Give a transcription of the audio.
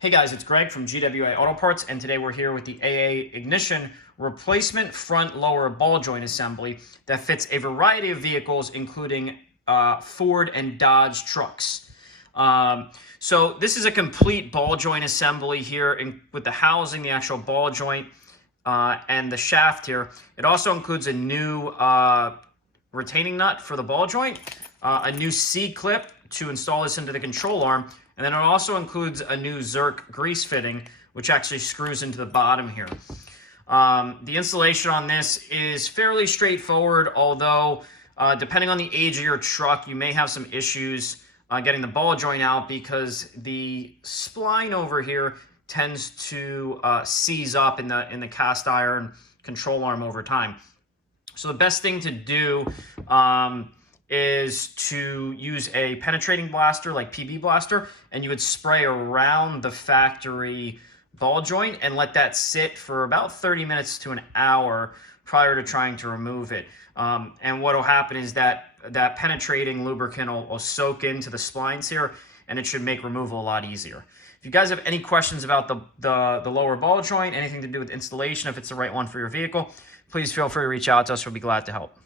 Hey guys, it's Greg from GWA Auto Parts, and today we're here with the AA Ignition replacement front lower ball joint assembly that fits a variety of vehicles, including Ford and Dodge trucks. So this is a complete ball joint assembly here with the housing, the actual ball joint, and the shaft here. It also includes a new retaining nut for the ball joint, a new C-clip to install this into the control arm, and then it also includes a new Zerk grease fitting, which actually screws into the bottom here. The installation on this is fairly straightforward, although depending on the age of your truck, you may have some issues getting the ball joint out because the spline over here tends to seize up in the cast iron control arm over time. So the best thing to do is to use a penetrating blaster like PB Blaster, and you would spray around the factory ball joint and let that sit for about 30 minutes to an hour prior to trying to remove it. And what will happen is that penetrating lubricant will soak into the splines here, and it should make removal a lot easier. If you guys have any questions about the lower ball joint, anything to do with installation, if it's the right one for your vehicle, please feel free to reach out to us. We'll be glad to help.